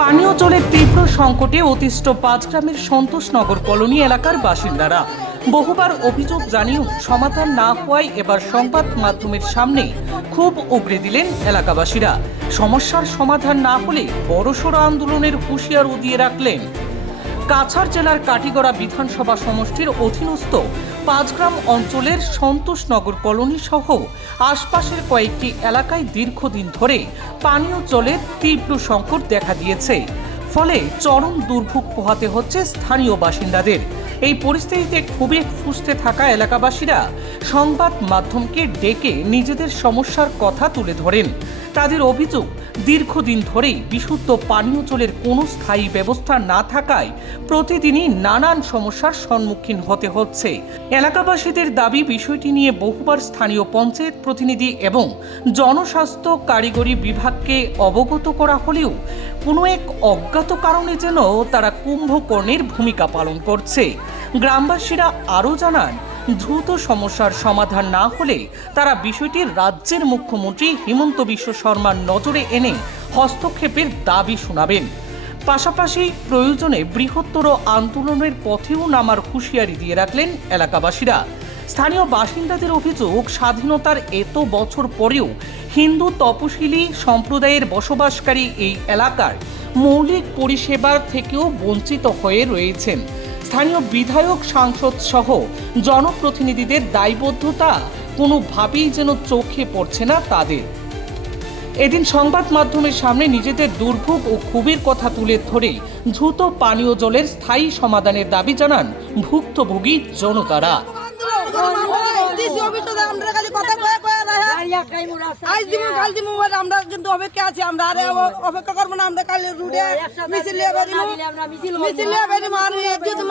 পানীয় জলের তীব্র সংকটে অতিষ্ঠ পাঁচগ্রামের সন্তোষনগর কলোনি এলাকার বাসিন্দারা বহুবার অভিযোগ জানিয়েও সমাধান না হওয়ায় এবার সংবাদ মাধ্যমের সামনে খুব উগরে দিলেন এলাকাবাসীরা। সমস্যার সমাধান না হলে বড়সড় আন্দোলনের হুঁশিয়ার দিয়ে রাখলেন। কাছাড় জেলার কাটিগড়া বিধানসভা সমষ্টির অধীনস্থ পাঁচগ্রাম অঞ্চলের সন্তোষনগর কলোনি সহ আশপাশের কয়েকটি এলাকায় দীর্ঘদিন ধরে পানীয় জলের তীব্র সংকট দেখা দিয়েছে। ফলে চরম দুর্ভোগ পোহাতে হচ্ছে স্থানীয় বাসিন্দাদের। এই পরিস্থিতিতে ক্ষোভে ফুঁসতে থাকা এলাকাবাসীরা সংবাদ মাধ্যমকে ডেকে নিজেদের সমস্যার কথা তুলে ধরেন। তাদের অভিযোগ, দীর্ঘদিন ধরেই বিশুদ্ধ পানীয় জলের কোনো স্থায়ী ব্যবস্থা না থাকায় প্রতিদিনই নানান সমস্যার সম্মুখীন হতে হচ্ছে। এলাকাবাসীদের দাবি, বিষয়টি নিয়ে বহুবার স্থানীয় পঞ্চায়েত প্রতিনিধি এবং জনস্বাস্থ্য কারিগরি বিভাগকে অবগত করা হলেও কোনো এক অজ্ঞাত কারণে যেন তারা কুম্ভকর্ণের ভূমিকা পালন করছে। গ্রামবাসীরা আরও জানান, দ্রুত সমস্যার সমাধান না হলে তারা বিষয়টি রাজ্যের মুখ্যমন্ত্রী হিমন্ত বিশ্ব শর্মার নজরে এনে হস্তক্ষেপের দাবি শোনাবেন। পাশাপাশি প্রয়োজনে বৃহত্তর আন্দোলনের পথেও নামার হুঁশিয়ারি দিয়ে রাখলেন এলাকাবাসীরা। স্থানীয় বাসিন্দাদের অভিযোগ, স্বাধীনতার এত বছর পরেও হিন্দু তপশিলি সম্প্রদায়ের বসবাসকারী এই এলাকার মৌলিক পরিষেবার থেকেও বঞ্চিত হয়ে রয়েছেন। স্থানীয় বিধায়ক, সাংসদ সহ জনপ্রতিনিধিদের দায়বদ্ধতা কোনোভাবেই যেন চোখে পড়ছে না তাদের। এদিন সংবাদ মাধ্যমের সামনে নিজেদের দুর্ভোগ ও ক্ষোভের কথা তুলে ধরে দ্রুত পানীয় জলের স্থায়ী সমাধানের দাবি জানান ভুক্তভোগী জনতারা। আমরা কিন্তু অপেক্ষা আছি, আমরা অপেক্ষা করবো না। আমরা কাল রুডে মিছিল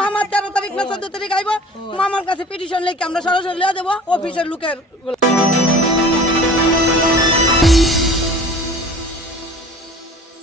মামার 13 তারিখ না 14 তারিখ আইব, মামার কাছে পিটিশন লিখে আমরা সরাসরি দেবো অফিসের লোকের।